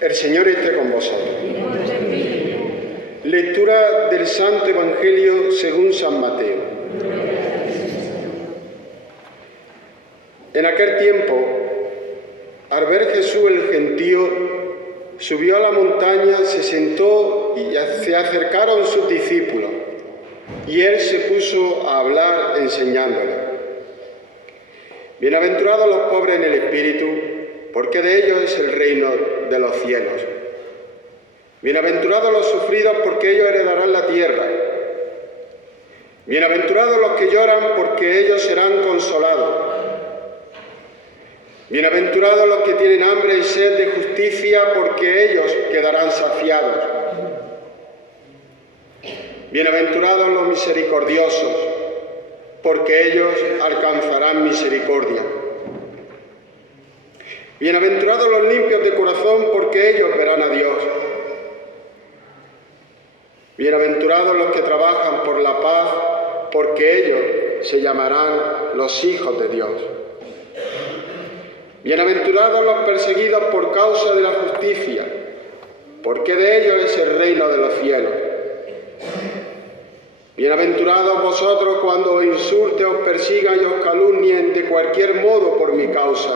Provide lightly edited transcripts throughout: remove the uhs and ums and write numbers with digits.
El Señor esté con vosotros. Lectura del Santo Evangelio según San Mateo. En aquel tiempo, al ver Jesús el gentío, subió a la montaña, se sentó y se acercaron sus discípulos, y él se puso a hablar enseñándoles. Bienaventurados los pobres en el espíritu, porque de ellos es el reino de los cielos. Bienaventurados los sufridos, porque ellos heredarán la tierra. Bienaventurados los que lloran, porque ellos serán consolados. Bienaventurados los que tienen hambre y sed de justicia, porque ellos quedarán saciados. Bienaventurados los misericordiosos, porque ellos alcanzarán misericordia. Bienaventurados los limpios de corazón, porque ellos verán a Dios. Bienaventurados los que trabajan por la paz, porque ellos se llamarán los hijos de Dios. Bienaventurados los perseguidos por causa de la justicia, porque de ellos es el reino de los cielos. Bienaventurados vosotros cuando os insulten, os persigan y os calumnien de cualquier modo por mi causa.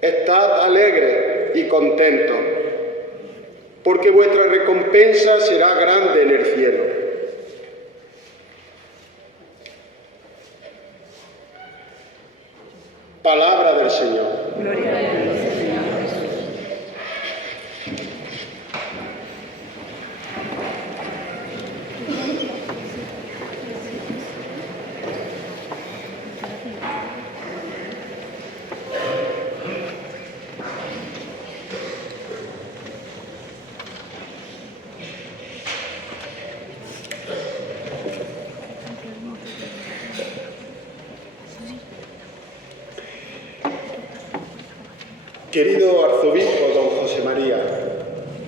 Estad alegres y contentos, porque vuestra recompensa será grande en el cielo. Palabra del Señor. Gloria a Dios, Señor Jesús. Querido arzobispo don José María,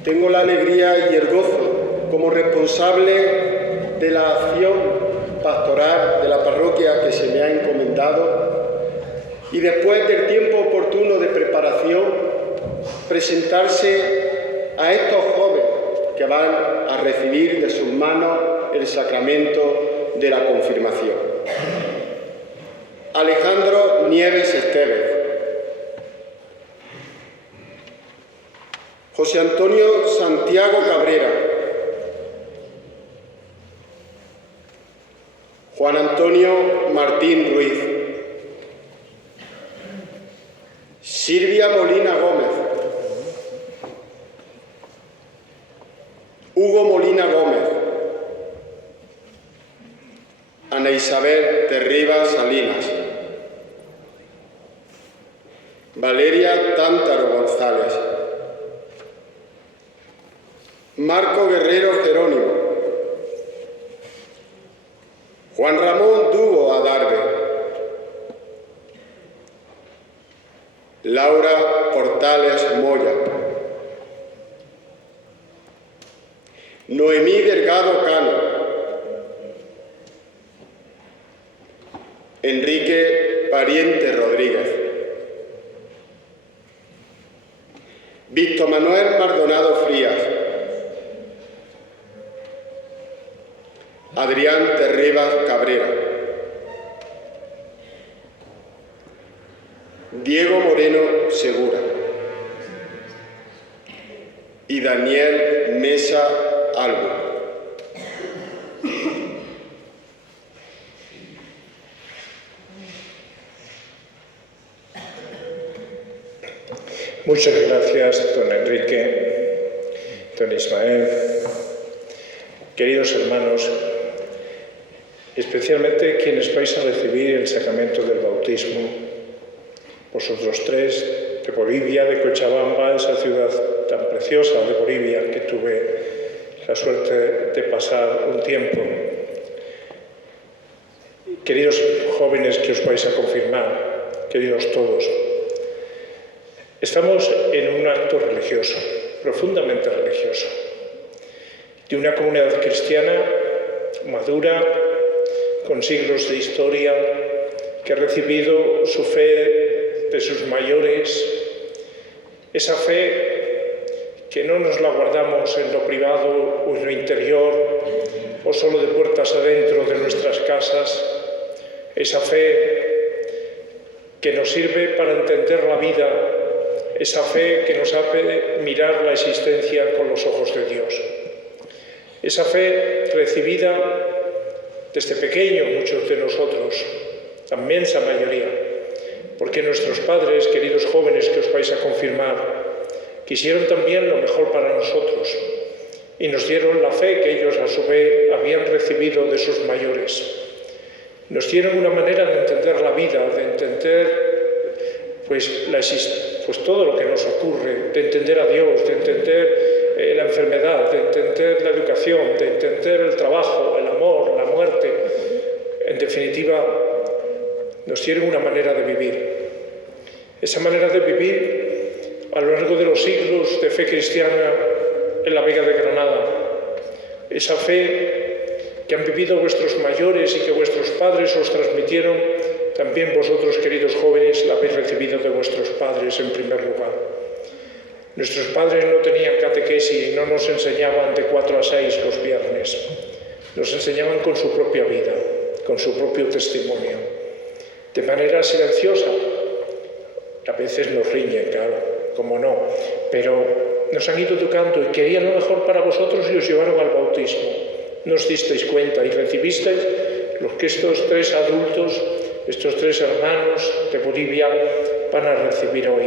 tengo la alegría y el gozo como responsable de la acción pastoral de la parroquia que se me ha encomendado y después del tiempo oportuno de preparación presentarse a estos jóvenes que van a recibir de sus manos el sacramento de la confirmación. Alejandro Nieves Estevez, José Antonio Santiago Cabrera, Juan Antonio Martín Ruiz, Silvia Molina Gómez, Hugo Molina Gómez, Ana Isabel Terribas Salinas, Valeria Tántaro González, Marco Guerrero Jerónimo, Juan Ramón Dugo Adarve, Laura Portales Moya, Noemí Delgado Cano, Enrique Pariente Rodríguez, Víctor Manuel Maldonado Frías, Adrián Terribas Cabrera, Diego Moreno Segura y Daniel Mesa Albo. Muchas gracias, don Enrique, don Ismael. Queridos hermanos, especialmente quienes vais a recibir el sacramento del bautismo, vosotros tres, de Bolivia, de Cochabamba, esa ciudad tan preciosa de Bolivia que tuve la suerte de pasar un tiempo. Queridos jóvenes que os vais a confirmar, queridos todos, estamos en un acto religioso, profundamente religioso, de una comunidad cristiana madura, con siglos de historia, que ha recibido su fe de sus mayores esa fe que no nos la guardamos en lo privado o en lo interior o solo de puertas adentro de nuestras casas, esa fe que nos sirve para entender la vida, esa fe que nos hace mirar la existencia con los ojos de Dios. Esa fe recibida desde pequeño, muchos de nosotros, la inmensa mayoría, porque nuestros padres, queridos jóvenes que os vais a confirmar, quisieron también lo mejor para nosotros y nos dieron la fe que ellos a su vez habían recibido de sus mayores. Nos dieron una manera de entender la vida, de entender pues todo lo que nos ocurre, de entender a Dios, de entender la enfermedad, de entender la educación, de entender el trabajo, el amor, la muerte. En definitiva, nos dieron una manera de vivir. Esa manera de vivir a lo largo de los siglos de fe cristiana en la Vega de Granada. Esa fe que han vivido vuestros mayores y que vuestros padres os transmitieron, también vosotros, queridos jóvenes, la habéis recibido de vuestros padres en primer lugar. Nuestros padres no tenían catequesis, no nos enseñaban de 4 a 6 los viernes. Nos enseñaban con su propia vida, con su propio testimonio. De manera silenciosa. A veces nos riñen, claro, como no. Pero nos han ido educando y querían lo mejor para vosotros y os llevaron al bautismo. No os disteis cuenta y recibisteis lo que estos 3 adultos, estos 3 hermanos de Bolivia van a recibir hoy.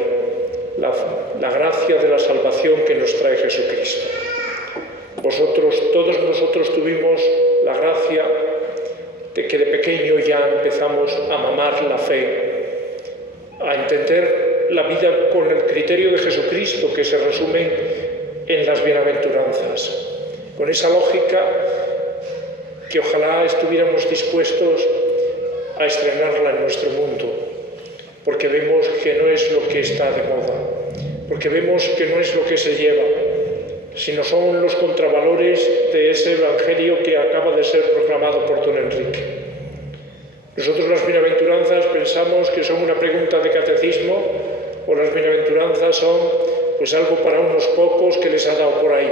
La gracia de la salvación que nos trae Jesucristo. Todos nosotros tuvimos la gracia de que de pequeño ya empezamos a mamar la fe, a entender la vida con el criterio de Jesucristo que se resume en las bienaventuranzas, con esa lógica que ojalá estuviéramos dispuestos a estrenarla en nuestro mundo, porque vemos que no es lo que está de moda, porque vemos que no es lo que se lleva, sino son los contravalores de ese evangelio que acaba de ser proclamado por don Enrique. Nosotros las bienaventuranzas pensamos que son una pregunta de catecismo o las bienaventuranzas son pues algo para unos pocos que les ha dado por ahí,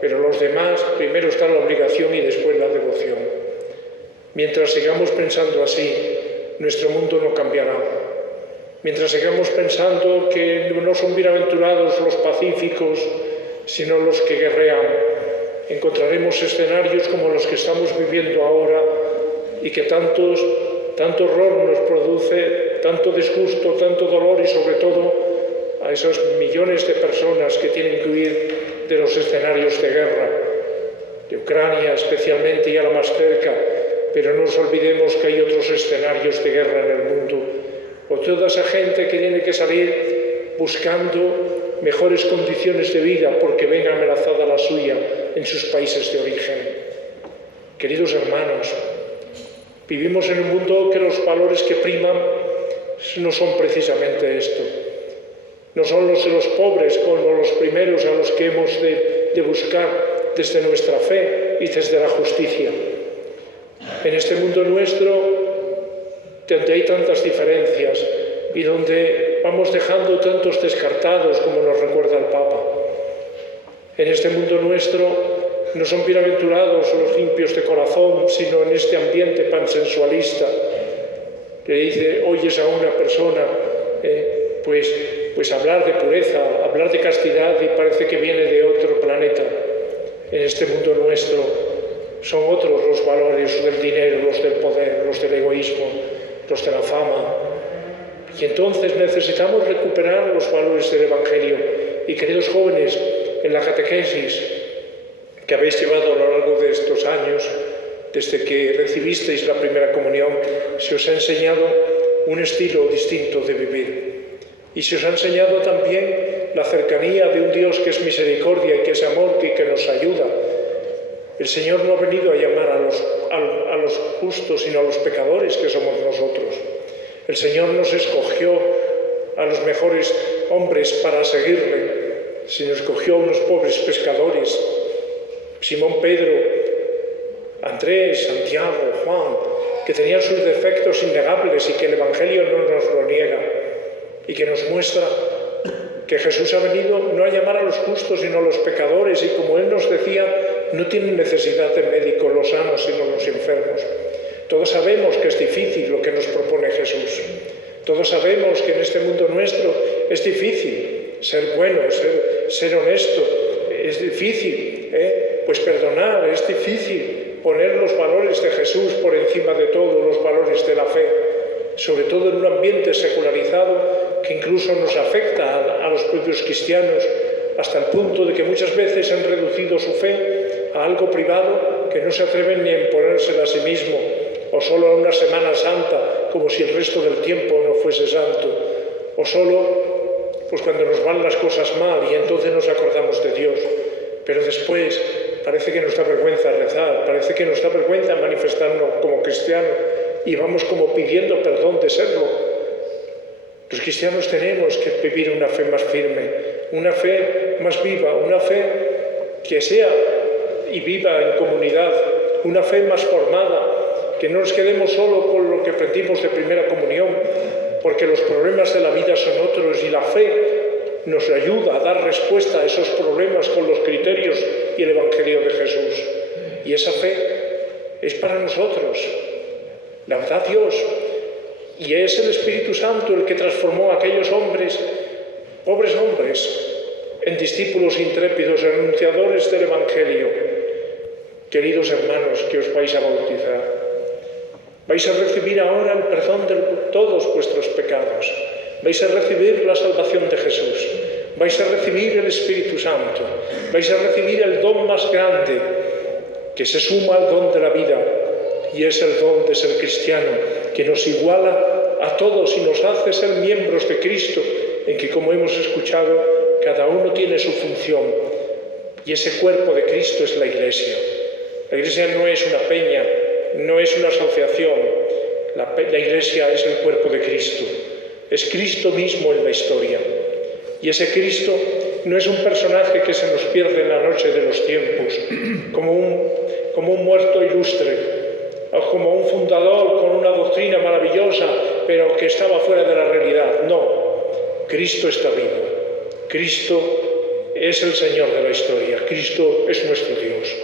pero los demás primero está la obligación y después la devoción. Mientras sigamos pensando así, nuestro mundo no cambiará. Mientras sigamos pensando que no son bienaventurados los pacíficos, sino los que guerrean, encontraremos escenarios como los que estamos viviendo ahora y que tanto horror nos produce, tanto disgusto, tanto dolor y sobre todo a esos millones de personas que tienen que huir de los escenarios de guerra, de Ucrania especialmente y ahora más cerca, pero no nos olvidemos que hay otros escenarios de guerra en el mundo, o toda esa gente que tiene que salir buscando mejores condiciones de vida porque ven amenazada la suya en sus países de origen. Queridos hermanos, vivimos en un mundo que los valores que priman no son precisamente esto. No son los de los pobres como los primeros a los que hemos de buscar desde nuestra fe y desde la justicia. En este mundo nuestro, donde hay tantas diferencias y donde vamos dejando tantos descartados, como nos recuerda el Papa. En este mundo nuestro no son bienaventurados los limpios de corazón, sino en este ambiente pansensualista. Le dice, oyes a una persona, pues hablar de pureza, hablar de castidad y parece que viene de otro planeta. En este mundo nuestro son otros los valores del dinero, los del poder, los del egoísmo, los de la fama. Y entonces necesitamos recuperar los valores del Evangelio. Y queridos jóvenes, en la catequesis que habéis llevado a lo largo de estos años, desde que recibisteis la primera comunión, se os ha enseñado un estilo distinto de vivir. Y se os ha enseñado también la cercanía de un Dios que es misericordia y que es amor y que nos ayuda. El Señor no ha venido a llamar a los justos, sino a los pecadores que somos nosotros. El Señor nos escogió a los mejores hombres para seguirle, sino escogió a unos pobres pescadores. Simón Pedro, Andrés, Santiago, Juan, que tenían sus defectos innegables y que el Evangelio no nos lo niega y que nos muestra que Jesús ha venido no a llamar a los justos sino a los pecadores, y como Él nos decía, no tienen necesidad de médicos los sanos sino los enfermos. Todos sabemos que es difícil lo que nos propone Jesús. Todos sabemos que en este mundo nuestro es difícil ser bueno, ser honesto, es difícil pues perdonar, es difícil poner los valores de Jesús por encima de todos los valores de la fe, sobre todo en un ambiente secularizado que incluso nos afecta a los propios cristianos, hasta el punto de que muchas veces han reducido su fe a algo privado que no se atreven ni a imponérsela a sí mismo, o solo a una Semana Santa, como si el resto del tiempo no fuese santo, o solo pues cuando nos van las cosas mal y entonces nos acordamos de Dios, pero después parece que nos da vergüenza rezar, parece que nos da vergüenza manifestarnos como cristianos y vamos como pidiendo perdón de serlo. Los cristianos tenemos que vivir una fe más firme, una fe más viva, una fe que sea y viva en comunidad, una fe más formada, que no nos quedemos solo con lo que aprendimos de primera comunión, porque los problemas de la vida son otros y la fe nos ayuda a dar respuesta a esos problemas con los criterios y el Evangelio de Jesús. Y esa fe es para nosotros, la da Dios, y es el Espíritu Santo el que transformó a aquellos hombres, pobres hombres, en discípulos intrépidos, anunciadores del Evangelio. Queridos hermanos, que os vais a bautizar, vais a recibir ahora el perdón de todos vuestros pecados, vais a recibir la salvación de Jesús, vais a recibir el Espíritu Santo, vais a recibir el don más grande que se suma al don de la vida, y es el don de ser cristiano, que nos iguala a todos y nos hace ser miembros de Cristo, en que, como hemos escuchado, cada uno tiene su función, y ese cuerpo de Cristo es la Iglesia. La Iglesia no es una peña, no es una asociación, la Iglesia es el cuerpo de Cristo, es Cristo mismo en la historia. Y ese Cristo no es un personaje que se nos pierde en la noche de los tiempos, como un muerto ilustre, o como un fundador con una doctrina maravillosa, pero que estaba fuera de la realidad. No, Cristo está vivo, Cristo es el Señor de la historia, Cristo es nuestro Dios.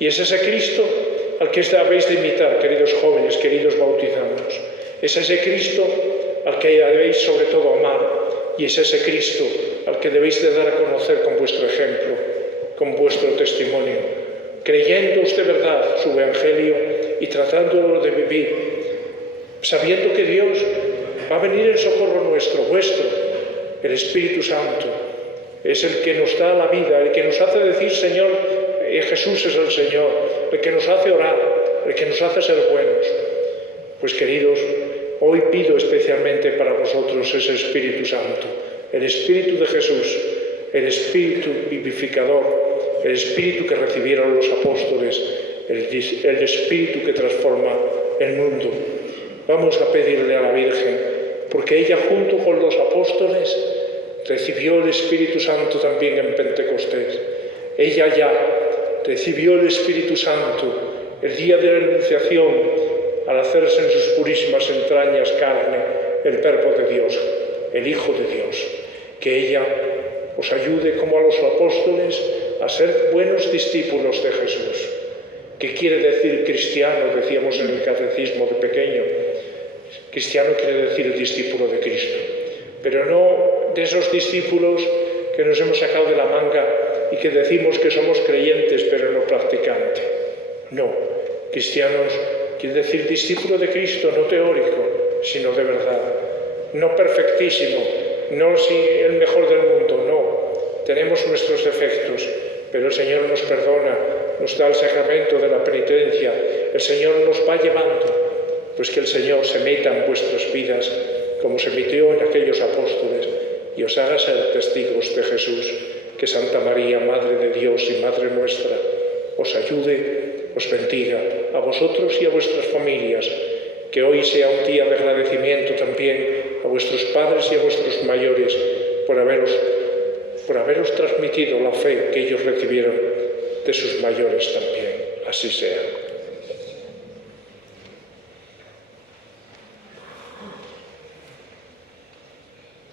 Y es ese Cristo al que habéis de imitar, queridos jóvenes, queridos bautizados. Es ese Cristo al que debéis sobre todo amar, y es ese Cristo al que debéis de dar a conocer con vuestro ejemplo, con vuestro testimonio, creyéndoos de verdad su Evangelio y tratándolo de vivir, sabiendo que Dios va a venir en socorro nuestro, vuestro. El Espíritu Santo es el que nos da la vida, el que nos hace decir Señor, Jesús es el Señor, el que nos hace orar, el que nos hace ser buenos. Pues queridos, hoy pido especialmente para vosotros ese Espíritu Santo, el Espíritu de Jesús, el Espíritu vivificador, el Espíritu que recibieron los apóstoles, el Espíritu que transforma el mundo. Vamos a pedirle a la Virgen, porque ella junto con los apóstoles recibió el Espíritu Santo también en Pentecostés. Ella ya recibió el Espíritu Santo el día de la Anunciación, al hacerse en sus purísimas entrañas carne el Verbo de Dios, el Hijo de Dios. Que ella os ayude como a los apóstoles a ser buenos discípulos de Jesús. ¿Qué quiere decir cristiano? Decíamos en el catecismo de pequeño. Cristiano quiere decir el discípulo de Cristo, pero no de esos discípulos que nos hemos sacado de la manga y que decimos que somos creyentes pero no practicantes. No, cristianos quiere decir discípulo de Cristo, no teórico, sino de verdad. No perfectísimo, no el mejor del mundo, no. Tenemos nuestros defectos, pero el Señor nos perdona, nos da el sacramento de la penitencia, el Señor nos va llevando, pues que el Señor se meta en vuestras vidas como se metió en aquellos apóstoles y os haga ser testigos de Jesús. Que Santa María, Madre de Dios y Madre nuestra, os ayude, os bendiga a vosotros y a vuestras familias. Que hoy sea un día de agradecimiento también a vuestros padres y a vuestros mayores por haberos transmitido la fe que ellos recibieron de sus mayores también. Así sea.